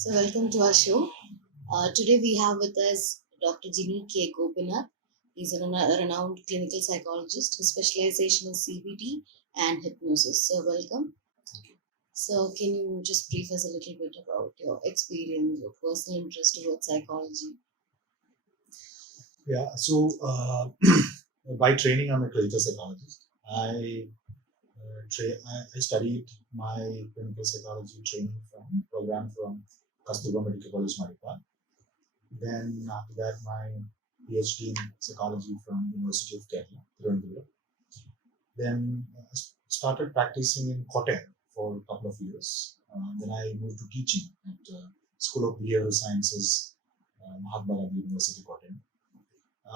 So, welcome to our show. Today we have with us Dr. Jini K Gopinath. He's a renowned clinical psychologist. His specialization is CBT and hypnosis. So, welcome. So, can you just brief us a little bit about your experience, your personal interest towards psychology? Yeah, so by training, I'm a clinical psychologist. I studied my clinical psychology training program from Kasturba Medical College, Manipal. Then after that, my PhD in psychology from University of Kerala, Tirunelveli. Then started practicing in Kottayam for a couple of years. Then I moved to teaching at School of Behavioral Sciences, Mahatma Gandhi University, Kottayam.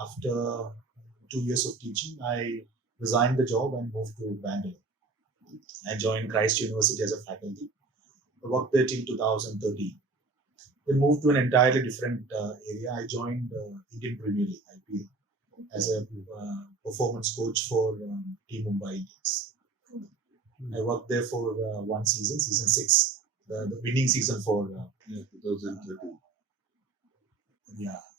After 2 years of teaching, I resigned the job and moved to Bangalore. I joined Christ University as a faculty. I worked there till 2013. Then moved to an entirely different area. I joined Indian Premier League, IPL, as a performance coach for Team Mumbai Indians. I worked there for one season, season 6, the winning season for 2013.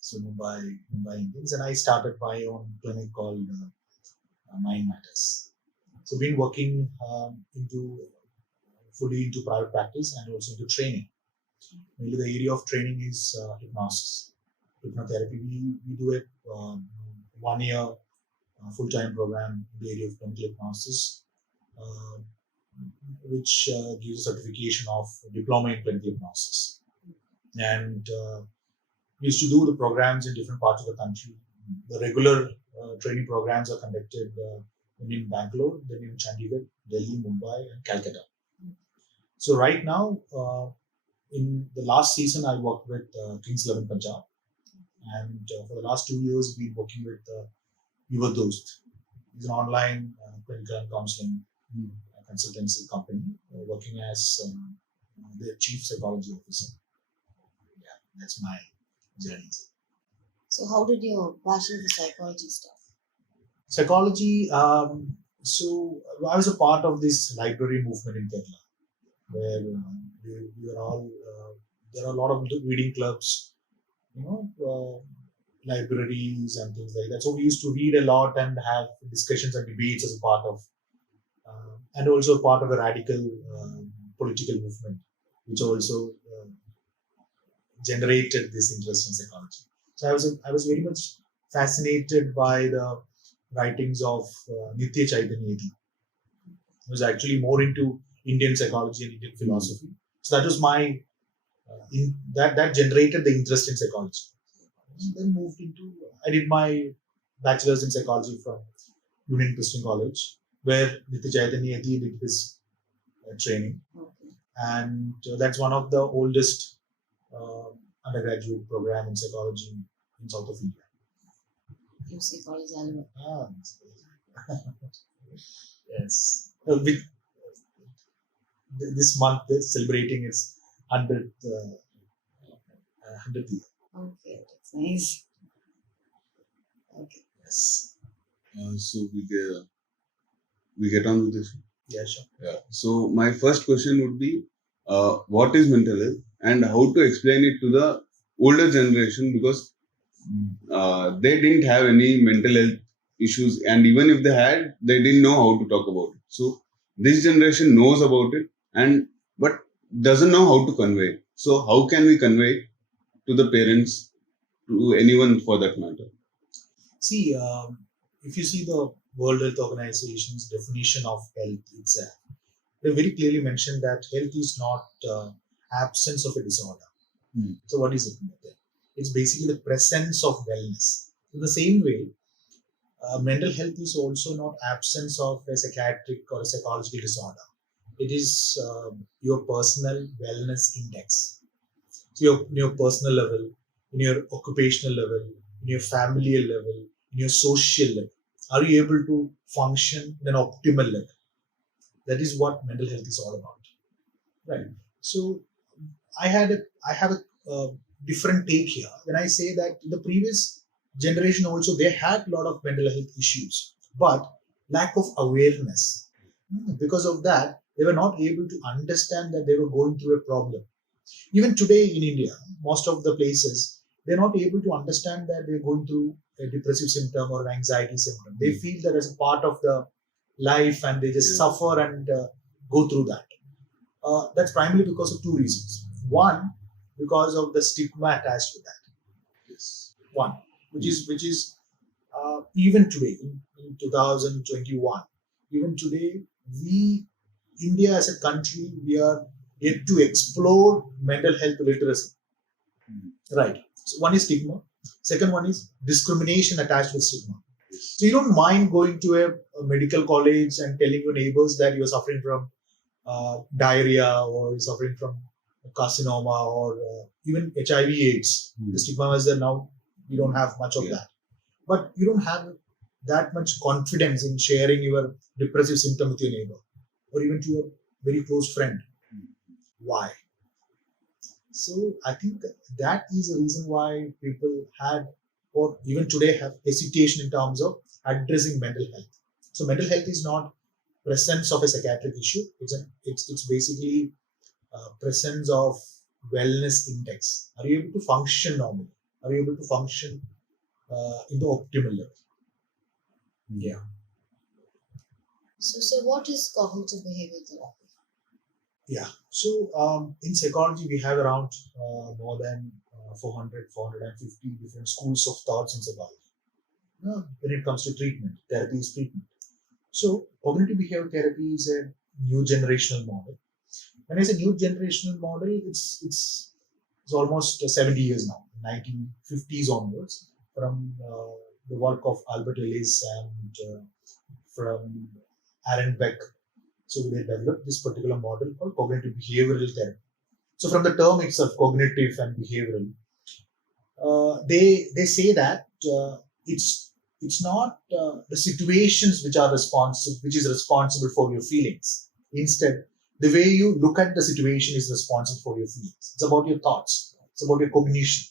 So Mumbai Indians, and I started my own clinic called Mind Matters. So been working fully into private practice and also into training. Mainly the area of training is hypnosis, hypnotherapy. We do it 1 year full-time program in the area of clinical hypnosis, which gives certification of diploma in clinical hypnosis. And we used to do the programs in different parts of the country. The regular training programs are conducted in Bangalore, then in Chandigarh, Delhi, Mumbai, and Calcutta. So right now, in the last season, I worked with Kings 11 Punjab, and for the last 2 years, we've been working with Your Dost. It's an online clinical and counseling consultancy company, working as their chief psychology officer. Yeah, that's my journey. So, how did your passion for psychology start? Psychology. So I was a part of this library movement in Kerala, where we were all. There are a lot of reading clubs, libraries and things like that. So we used to read a lot and have discussions and debates as a part of, and also a part of a radical political movement, which also generated this interest in psychology. So I was very much fascinated by the writings of Nitya Chaitanya. I was actually more into Indian psychology and Indian philosophy. So that was my that generated the interest in psychology. Then I did my bachelor's in psychology from Union Christian College, where Nitya Chaitanya did his training, and that's one of the oldest undergraduate program in psychology in South of India. UC College, Alabama. Yes. This month is celebrating its 100th year. Okay, that's nice. Okay. Yes. So we get on with this. Yeah, sure. Yeah. So my first question would be, what is mental health and how to explain it to the older generation, because they didn't have any mental health issues, and even if they had, they didn't know how to talk about it. So this generation knows about it but doesn't know how to convey it. So how can we convey it to the parents, to anyone for that matter? See, if you see the World Health Organization's definition of health itself, they very clearly mentioned that health is not absence of a disorder. So what is it? It's basically the presence of wellness. In the same way, mental health is also not absence of a psychiatric or a psychological disorder. It is your personal wellness index. So in your personal level, in your occupational level, in your familial level, in your social level, are you able to function at an optimal level? That is what mental health is all about, right? So I have a different take here when I say that the previous generation also, they had a lot of mental health issues, but lack of awareness. Because of that, they were not able to understand that they were going through a problem. Even today in India, most of the places, they're not able to understand that they're going through a depressive symptom or an anxiety symptom. They feel that as a part of the life and they just suffer and go through that. That's primarily because of two reasons. One, because of the stigma attached to that. Yes. One, which is even today in 2021, even today, India as a country, we are yet to explore mental health literacy. Right. So one is stigma. Second one is discrimination attached with stigma. Yes. So you don't mind going to a medical college and telling your neighbors that you're suffering from diarrhea or you're suffering from carcinoma or even HIV/AIDS. The stigma is there now. We don't have much of that. But you don't have that much confidence in sharing your depressive symptom with your neighbor or even to your very close friend. Why? So I think that is the reason why people had, or even today have, hesitation in terms of addressing mental health. So mental health is not presence of a psychiatric issue. It's basically presence of wellness index. Are you able to function normally? Are you able to function in the optimal level? Yeah. So what is cognitive behavioral therapy? Yeah. So in psychology, we have around more than 450 different schools of thoughts in psychology. When it comes to treatment, therapy is treatment. So cognitive behavioral therapy is a new generational model. When I say new generational model, it's almost 70 years now, 1950s onwards, from the work of Albert Ellis and from Aaron Beck. So they developed this particular model called cognitive behavioral therapy. So from the term itself, cognitive and behavioral, they say that it's not the situations which is responsible for your feelings. Instead, the way you look at the situation is responsible for your feelings. It's about your thoughts. It's about your cognition.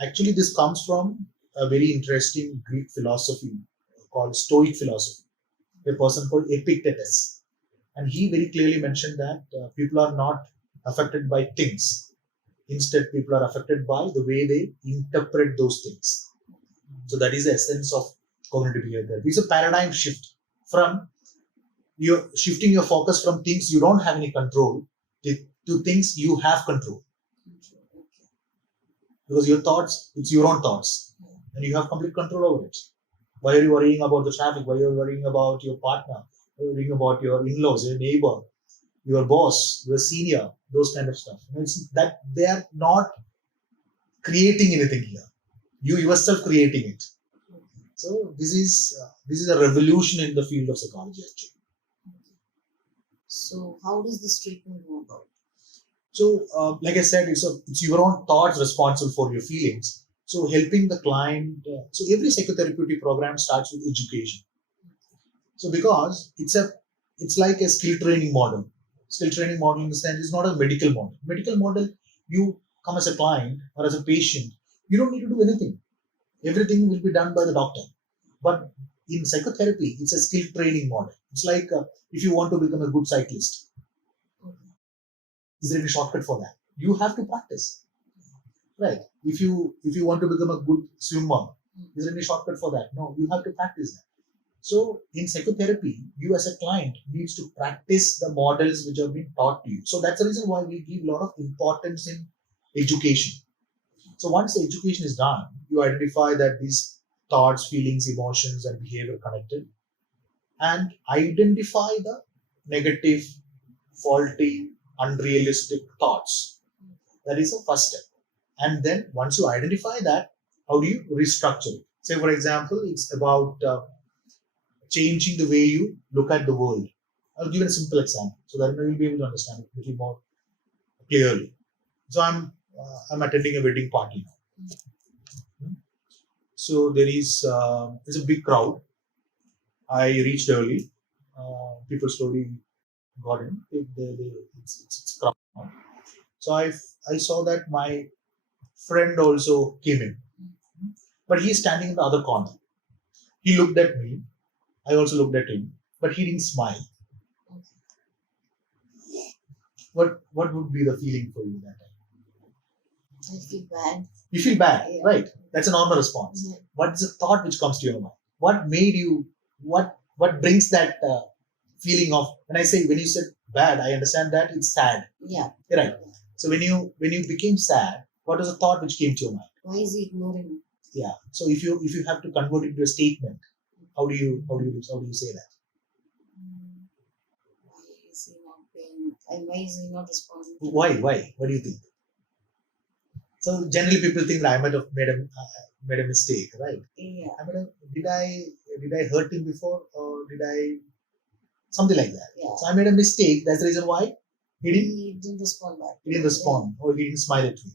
Actually, this comes from a very interesting Greek philosophy called Stoic philosophy. A person called Epictetus. And he very clearly mentioned that people are not affected by things. Instead, people are affected by the way they interpret those things. So that is the essence of cognitive behavioral therapy. It's a paradigm shift from you're shifting your focus from things you don't have any control to things you have control. Because your thoughts, it's your own thoughts, and you have complete control over it. Why are you worrying about the traffic? Why are you worrying about your partner? Why are you worrying about your in-laws, your neighbor, your boss, your senior, those kind of stuff? It's that they are not creating anything here. You yourself creating it. So this is a revolution in the field of psychology, actually. So how does this treatment go about? So, like I said, it's your own thoughts responsible for your feelings. So, helping the client. So, every psychotherapeutic program starts with education. So, because it's like a skill training model. Skill training model in the sense it's not a medical model. Medical model, you come as a client or as a patient, you don't need to do anything. Everything will be done by the doctor. But in psychotherapy, it's a skill training model. It's like if you want to become a good cyclist. Is there any shortcut for that? You have to practice, right? If you want to become a good swimmer, is there any shortcut for that? No, you have to practice that. So in psychotherapy, you as a client needs to practice the models which have been taught to you. So that's the reason why we give a lot of importance in education. So once the education is done, you identify that these thoughts, feelings, emotions, and behavior are connected, and identify the negative, faulty, unrealistic thoughts. That is the first step. And then once you identify that, how do you restructure it? Say, for example, it's about changing the way you look at the world. I'll give a simple example so that you will be able to understand it a little more clearly. So I'm attending a wedding party now. So there's a big crowd. I reached early. People slowly got in. It's crowd. So I saw that my friend also came in, but he's standing in the other corner. He looked at me. I also looked at him, but he didn't smile. what would be the feeling for you that time? I feel bad. You feel bad, Yeah. right? That's a normal response. Mhm. What is the thought which comes to your mind? What made you? What brings that feeling of? When you said bad, I understand that it's sad, Yeah. right? So when you became sad, what was the thought which came to your mind? Why is he ignoring me? Yeah. So if you have to convert it into a statement, how do you say that? Why is he not paying? And why is he not responding? Why? What do you think? So generally people think that I might have made a mistake, right? Yeah. Did I hurt him before, or did I something like that? Yeah. So I made a mistake. That's the reason why He didn't respond back. he didn't respond, or he didn't smile at me.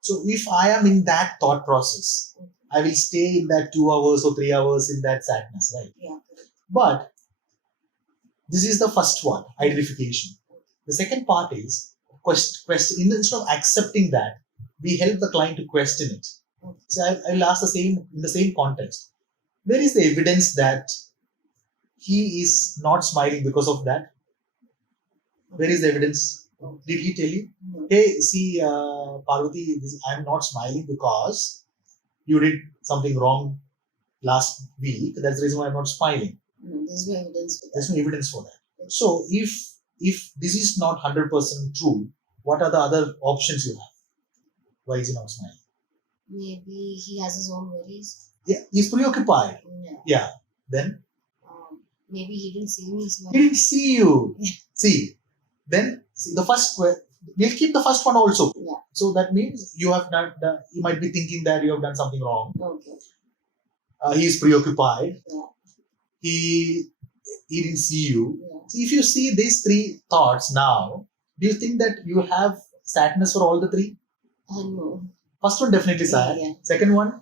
So if I am in that thought process, I will stay in that 2 hours or 3 hours in that sadness, right? Yeah. But this is the first one, identification. The second part is question. Instead of accepting that, we help the client to question it. So I will ask in the same context. Where is the evidence that he is not smiling because of that? Where is the evidence? Did he tell you? No. Hey, see, Parvathi, I'm not smiling because you did something wrong last week. That's the reason why I'm not smiling. No, there's no evidence for that. There's no evidence for that. So if this is not 100% true, what are the other options you have? Why is he not smiling? Maybe he has his own worries. Yeah, he's preoccupied. Yeah. Yeah. Then Maybe he didn't see me he smiling. didn't see you. See. Then the first we'll keep the first one also. Yeah. So that means you have not. You might be thinking that you have done something wrong. Okay. He is preoccupied. Yeah. He didn't see you. Yeah. So if you see these three thoughts now, do you think that you have sadness for all the three? No. First one definitely sad. Yeah. Second one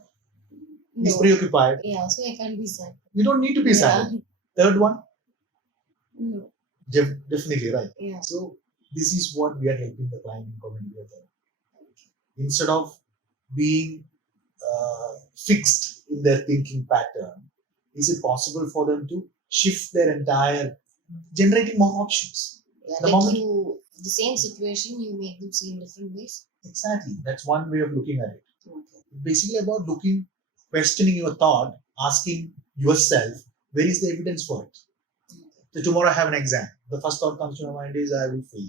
is No. preoccupied. Yeah, so I can't be sad. You don't need to be sad. Third one, No. definitely right. Yeah. So this is what we are helping the client in cognitive therapy. Instead of being fixed in their thinking pattern, is it possible for them to shift their entire, generating more options? Yeah, The like moment- the same situation, you make them see in different ways. Exactly. That's one way of looking at it. Okay. Basically about questioning your thought, asking yourself, where is the evidence for it? So tomorrow I have an exam. The first thought comes to my mind is I will fail.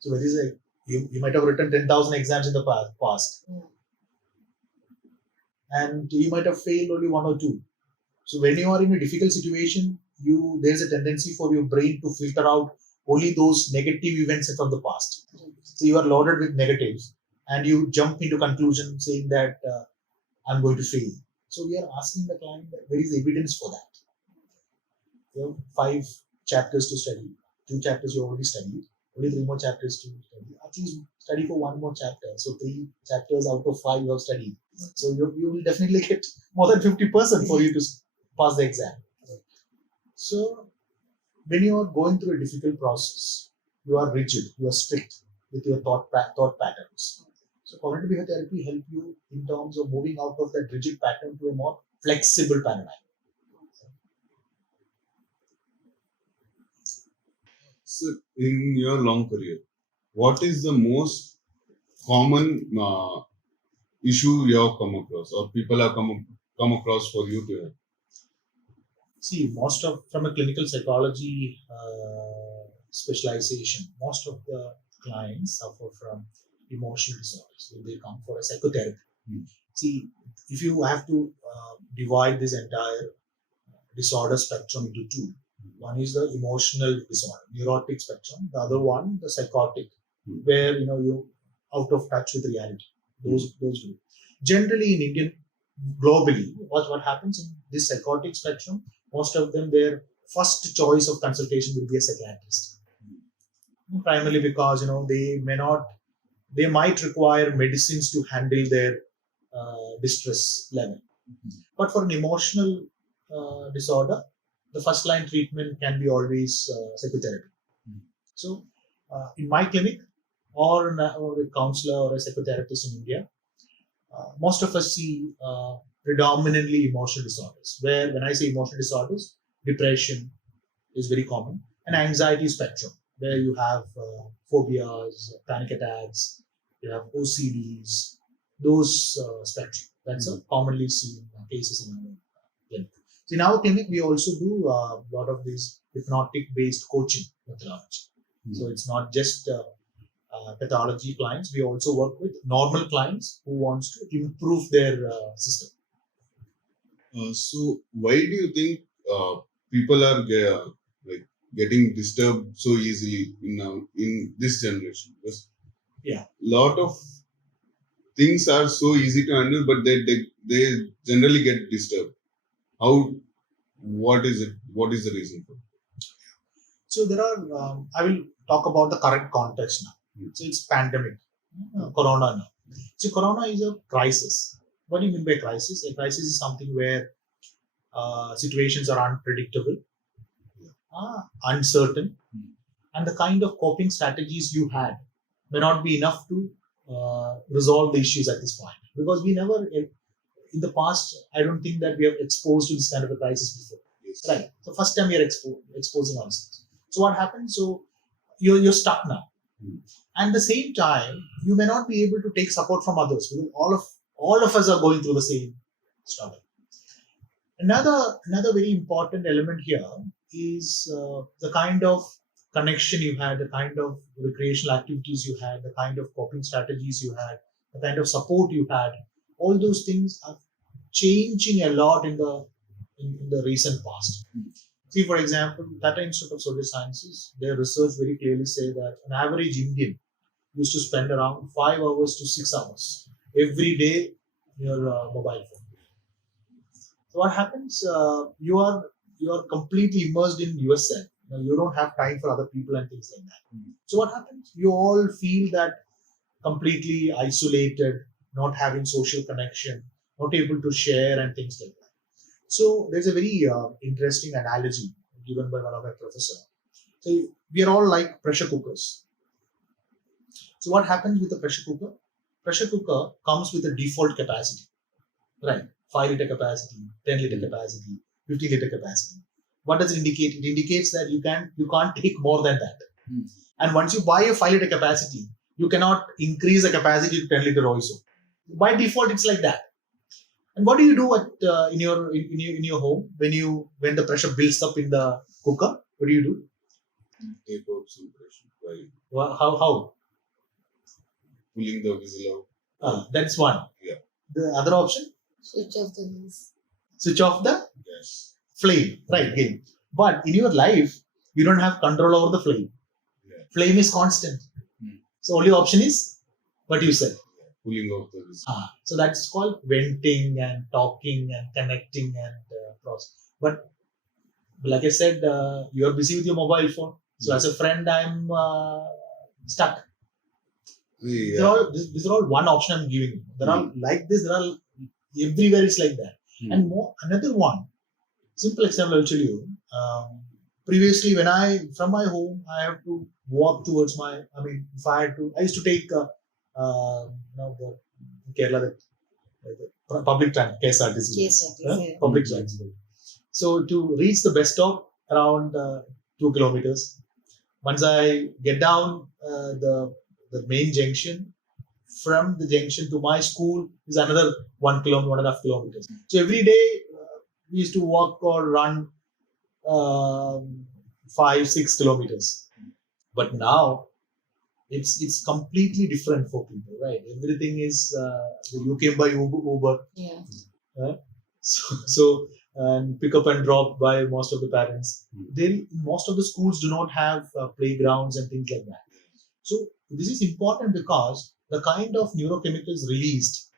So where is it? You might have written 10,000 exams in the past. Yeah. And you might have failed only one or two. So when you are in a difficult situation, there's a tendency for your brain to filter out only those negative events from the past. So you are loaded with negatives and you jump into conclusion saying that I'm going to fail. So we are asking the client that where is the evidence for that? You have 5 chapters to study. 2 chapters you already studied. Only 3 more chapters to study. At least study for 1 more chapter. So 3 chapters out of 5 you have studied. So you will definitely get more than 50% for you to pass the exam. So when you are going through a difficult process, you are rigid, you are strict with your thought patterns. So cognitive behavior therapy help you in terms of moving out of that rigid pattern to a more flexible paradigm. So, in your long career, what is the most common issue you have come across, or people have come across for you to help? See, from a clinical psychology specialization, most of the clients suffer from emotional disorders. So they come for a psychotherapy. See, if you have to divide this entire disorder spectrum into 2, one is the emotional disorder, neurotic spectrum. The other one, the psychotic, where you out of touch with reality. Those groups. Generally, in Indian, globally, what happens in this psychotic spectrum? Most of them, their first choice of consultation will be a psychiatrist. Primarily because they might require medicines to handle their distress level. But for an emotional disorder, the first line treatment can be always psychotherapy. So in my clinic or a counselor or a psychotherapist in India, most of us see predominantly emotional disorders, where when I say emotional disorders, depression is very common and anxiety spectrum. where you have phobias, panic attacks, you have OCDs, those spectrum. That's a commonly seen cases in our clinic. So in our clinic, we also do a lot of these hypnotic-based coaching methodology. So it's not just pathology clients. We also work with normal clients who wants to improve their system. So why do you think people are getting disturbed so easily in this generation? Because lot of things are so easy to handle, but they generally get disturbed. What is it? What is the reason for it? So there are. I will talk about the current context now. So it's pandemic, Corona now. So Corona is a crisis. What do you mean by crisis? A crisis is something where situations are unpredictable, uncertain, and the kind of coping strategies you had may not be enough to resolve the issues at this point. Because we never, in the past, I don't think that we have exposed to this kind of a crisis before. Yes. Right. So first time we are exposing ourselves. So what happens? So you're stuck now. And at the same time, you may not be able to take support from others because all of us are going through the same struggle. Another very important element here is the kind of connection you had, the kind of recreational activities you had, the kind of coping strategies you had, the kind of support you had. All those things are changing a lot in the recent past. See, for example, Tata Institute of Social Sciences, their research very clearly say that an average Indian used to spend around 5 hours to 6 hours every day in your mobile phone. So what happens? You are completely immersed in yourself. You don't have time for other people and things like that. So what happens? You all feel that completely isolated, not having social connection, not able to share and things like that. So there's a very interesting analogy given by one of my professors. So we are all like pressure cookers. So what happens with the pressure cooker? Pressure cooker comes with a default capacity, right? 5 liter capacity, 10 liter capacity, 50 liter capacity. What does it indicate? It indicates that you can't take more than that. And once you buy a 5 liter capacity, you cannot increase the capacity to 10 liter also. By default, it's like that. And what do you do in your home when the pressure builds up in the cooker? What do you do? Take out some pressure by Well, how? pulling the whistle out. That's one. Yeah. The other option? Switch off the gas. Switch off the Yes. flame. Right, again. But in your life, you don't have control over the flame. Yeah. Flame is constant. So only option is what you said. Pulling out the whistle. So that's called venting and talking and connecting and process. But like I said, you're busy with your mobile phone. So as a friend, I'm stuck. Yeah. These are all one option I'm giving you. There are like this. There are everywhere. It's like that. And another one simple example I'll tell you. Previously, from my home, I have to walk towards I used to take the Kerala, the public transport, KSRTC, public transport. So to reach the bus stop around 2 kilometers. Once I get down the main junction, from the junction to my school is another 1.5 kilometers. So every day we used to walk or run 5-6 kilometers. But now it's completely different for people, right? Everything is you came by Uber. Yeah. So and pick up and drop by most of the parents. Most of the schools do not have playgrounds and things like that. So this is important because the kind of neurochemicals released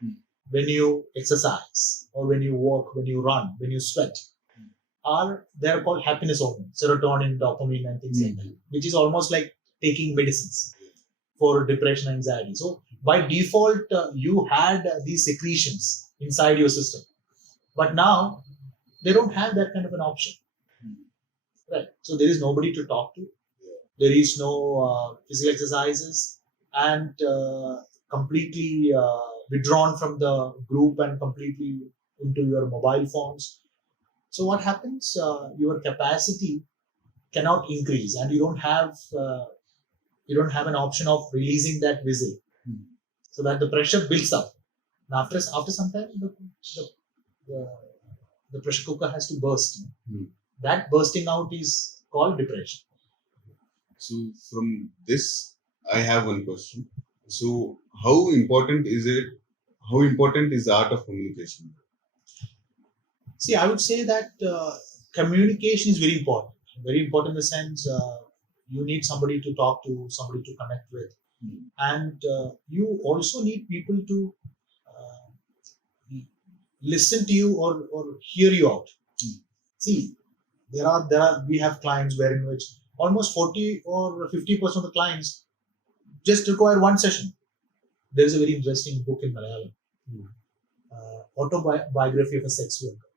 when you exercise or when you walk, when you run, when you sweat, they're called happiness hormones, serotonin, dopamine, and things like that, which is almost like taking medicines for depression, anxiety. So by default, you had these secretions inside your system, but now they don't have that kind of an option, right? So there is nobody to talk to. There is no physical exercises, and completely withdrawn from the group and completely into your mobile phones. So what happens? Your capacity cannot increase, and you don't have an option of releasing that whistle, so that the pressure builds up. And after some time, the pressure cooker has to burst. That bursting out is called depression. So from this, I have one question. So how important is it? How important is the art of communication? See, I would say that communication is very important. Very important in the sense you need somebody to talk to, somebody to connect with, and you also need people to listen to you or hear you out. See, we have clients wherein which almost 40 or 50% of the clients just require one session. There is a very interesting book in Malayalam, Autobiography of a Sex Worker.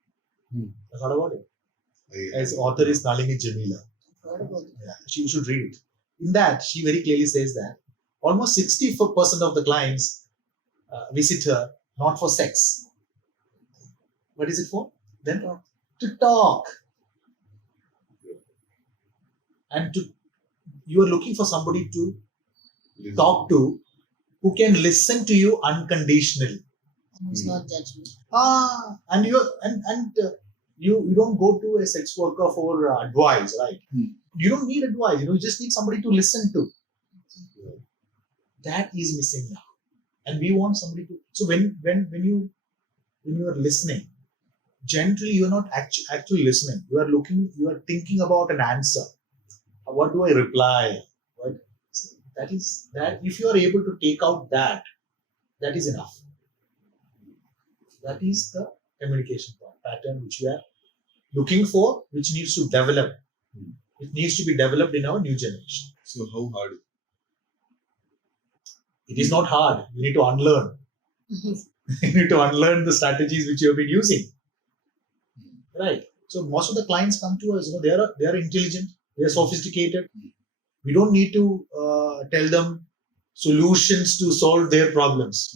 I've heard about it. As author is Nalini Jamila. Heard about it. Yeah, you should read it. In that, she very clearly says that almost 60% of the clients visit her not for sex. What is it for? Then to talk. And you are looking for somebody to talk to who can listen to you unconditionally. Who's not judgment. And you don't go to a sex worker for advice, right? You don't need advice. You just need somebody to listen to. That is missing now, and we want somebody to. So when you are listening, generally you are not actually listening. You are thinking about an answer. What do I reply? What? That is that. If you are able to take out that is enough. That is the communication pattern which we are looking for, which needs to develop. It needs to be developed in our new generation. So how hard? It is not hard. You need to unlearn. You need to unlearn the strategies which you have been using. Right. So most of the clients come to us. They are intelligent. They are sophisticated. We don't need to tell them solutions to solve their problems.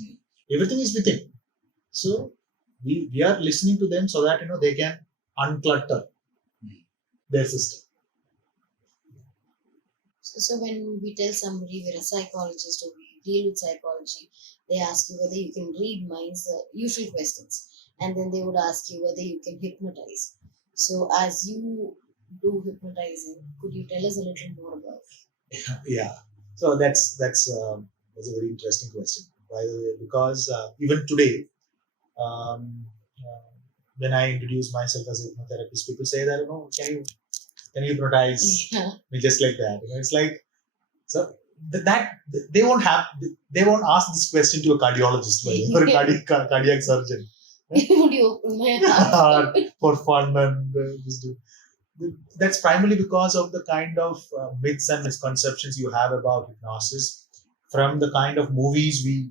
Everything is within. So we are listening to them so that they can unclutter their system. So when we tell somebody we're a psychologist or we deal with psychology, they ask you whether you can read minds, the usual questions, and then they would ask you whether you can hypnotize. So as you do hypnotizing, could you tell us a little more about it? Yeah. So that's a very interesting question. By the way, because even today, when I introduce myself as a hypnotherapist, people say that can you hypnotize me just like that? It's like so that they won't ask this question to a cardiologist or a cardiac surgeon. Would you open my heart? For fun and just do. That's primarily because of the kind of myths and misconceptions you have about hypnosis from the kind of movies we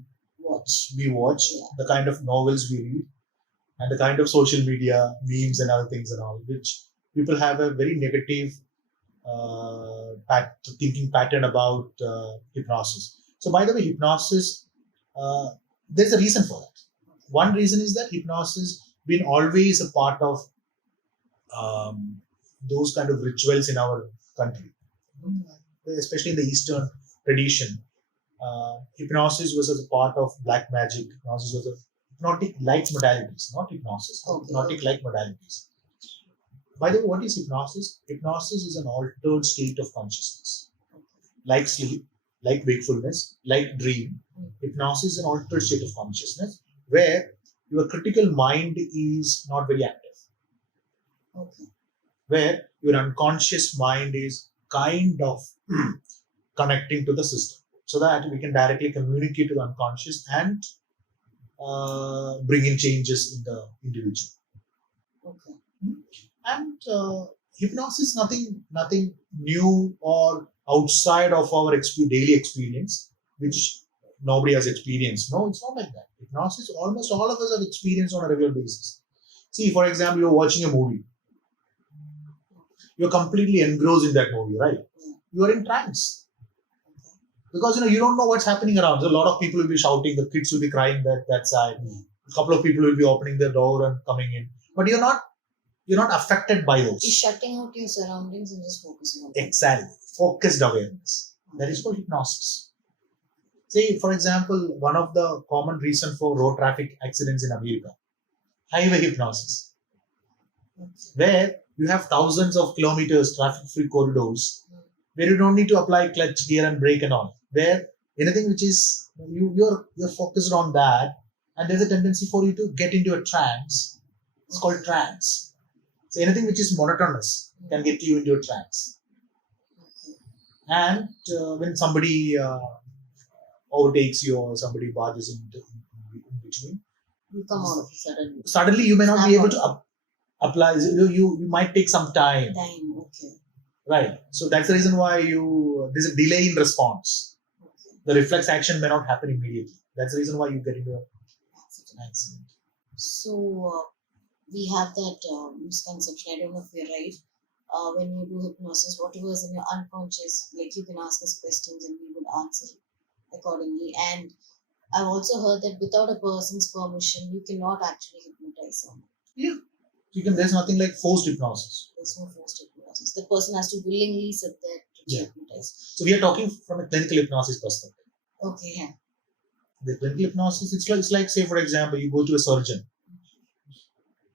watch, the kind of novels we read, and the kind of social media memes and other things and all, which people have a very negative thinking pattern about hypnosis. So by the way, hypnosis, there's a reason for that. One reason is that hypnosis been always a part of those kind of rituals in our country, especially in the Eastern tradition. Hypnosis was a part of black magic. Hypnosis was a hypnotic-like modalities, not hypnosis. Hypnotic-like modalities. By the way, what is hypnosis? Hypnosis is an altered state of consciousness, like sleep, like wakefulness, like dream. Hypnosis is an altered state of consciousness where your critical mind is not very active. Okay. Where your unconscious mind is kind of connecting to the system, so that we can directly communicate to the unconscious and bring in changes in the individual. Okay. And hypnosis is nothing new or outside of our daily experience, which nobody has experienced. No, it's not like that. Hypnosis, almost all of us have experienced on a regular basis. See, for example, you're watching a movie. You're completely engrossed in that movie, right? You are in trance. Because you don't know what's happening around. So a lot of people will be shouting, the kids will be crying that side. A couple of people will be opening their door and coming in. But you're not you're not affected by those. You're shutting out your surroundings and just focusing on them. Exactly. Focused awareness. That is called hypnosis. Say, for example, one of the common reason for road traffic accidents in America, highway hypnosis, where you have thousands of kilometers traffic-free corridors, where you don't need to apply clutch, gear, and brake and all. Where anything which is you're focused on that, and there's a tendency for you to get into a trance. It's called trance. So anything which is monotonous can get you into a trance. And when somebody overtakes you or somebody barges in between, You come out of it suddenly. suddenly you may not be Snap able to apply. You might take some time, Okay. right? So that's the reason why there's a delay in response. The reflex action may not happen immediately. That's the reason why you get into an accident. So we have that misconception. I don't know if we're right. When you do hypnosis, whatever is in your unconscious, like you can ask us questions and we would answer accordingly. And I've also heard that without a person's permission, you cannot actually hypnotize someone. Yeah, there's nothing like forced hypnosis. There's no forced hypnosis. The person has to willingly sit there to be hypnotized. So we are talking from a clinical hypnosis perspective. Okay, yeah. The clinical hypnosis, it's like, say, for example, you go to a surgeon.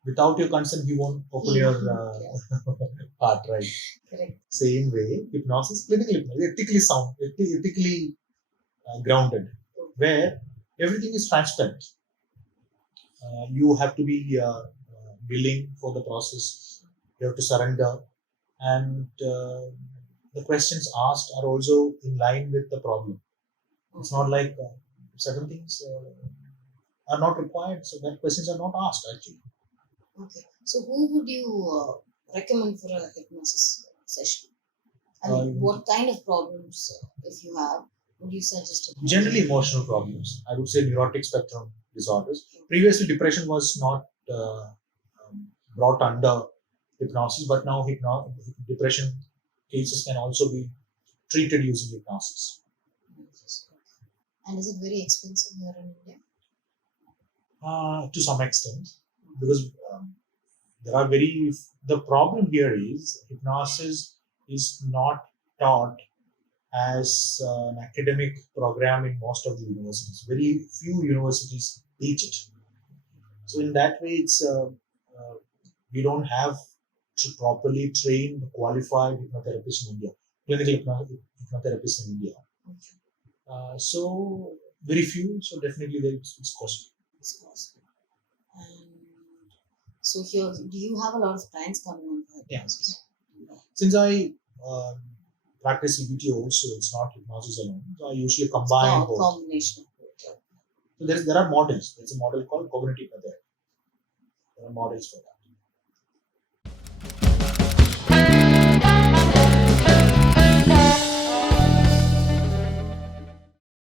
Without your consent, he won't open your heart, right? Correct. Same way, hypnosis, clinical hypnosis, ethically sound, ethically grounded, where everything is transparent. You have to be willing for the process. You have to surrender, and the questions asked are also in line with the problem. It's not like certain things are not required, so that questions are not asked actually. Okay. So who would you recommend for a hypnosis session? I mean, what kind of problems, if you have, would you suggest? Generally emotional problems. I would say neurotic spectrum disorders. Previously, depression was not brought under hypnosis, but now depression cases can also be treated using hypnosis. And is it very expensive here in India? To some extent, because the problem here is hypnosis is not taught as an academic program in most of the universities. Very few universities teach it. So in that way, it's we don't have properly trained, qualified hypnotherapists in India, clinical hypnotherapists in India. So very few. So definitely, it's costly. It's costly. And so here, do you have a lot of clients coming in for hypnosis? Yeah. Since I practice CBT also, it's not hypnosis alone. So I usually combine both. Combination of both. So there are models. There's a model called cognitive behavioural therapy. There are models for that.